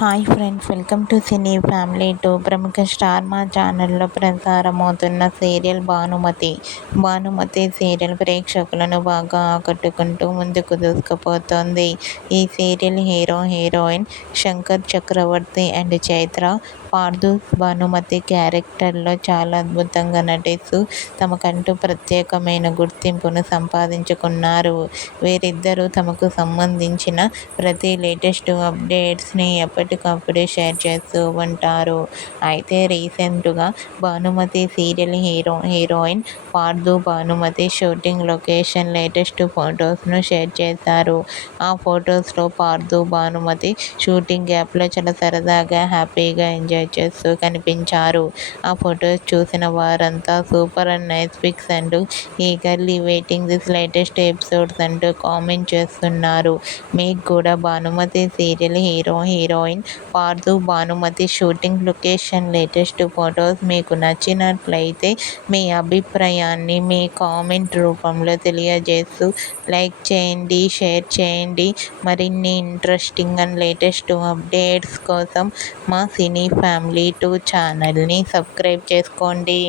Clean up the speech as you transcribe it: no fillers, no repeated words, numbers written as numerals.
Hi friends, welcome to cine family two. ప్రముఖ star మా ఛానల్లో ప్రసారమవుతున్న సీరియల్ భానుమతి సీరియల్ ప్రేక్షకులను బాగా ఆకట్టుకుంటూ ముందుకు దూసుకుపోతోంది. ఈ serial heroine Shankar Chakravarthy and Chaitra Parthu Bhanumathi క్యారెక్టర్లో చాలా అద్భుతంగా నటిస్తూ తమకంటూ ప్రత్యేకమైన గుర్తింపును సంపాదించుకున్నారు. వీరిద్దరూ తమకు సంబంధించిన ప్రతి లేటెస్ట్ అప్డేట్స్ని ఎప్పటికప్పుడు షేర్ చేస్తూ ఉంటారు. అయితే రీసెంట్గా Bhanumathi serial heroine Parthu Bhanumathi shooting location latest ఫొటోస్ను షేర్ చేశారు. ఆ ఫొటోస్లో పార్థు భానుమతి షూటింగ్ గ్యాప్లో చాలా సరదాగా హ్యాపీగా ఎంజాయ్ చేస్తూ కనిపించారు. ఆ ఫొటోస్ చూసిన వారంతా సూపర్ అండ్ నైస్ పిక్స్ అంటూ eagerly waiting this latest episodes అంటూ కామెంట్ చేస్తున్నారు. మీకు కూడా Bhanumathi serial heroine Parthu Bhanumathi shooting location latest photos మీకు నచ్చినట్లయితే మీ అభిప్రాయాన్ని మీ కామెంట్ రూపంలో తెలియజేస్తూ లైక్ చేయండి, షేర్ చేయండి. మరిన్ని ఇంట్రెస్టింగ్ అండ్ లేటెస్ట్ అప్డేట్స్ కోసం మా సినీ ఫ్యామిలీ 2 ఛానల్ని సబ్స్క్రైబ్ చేసుకోండి.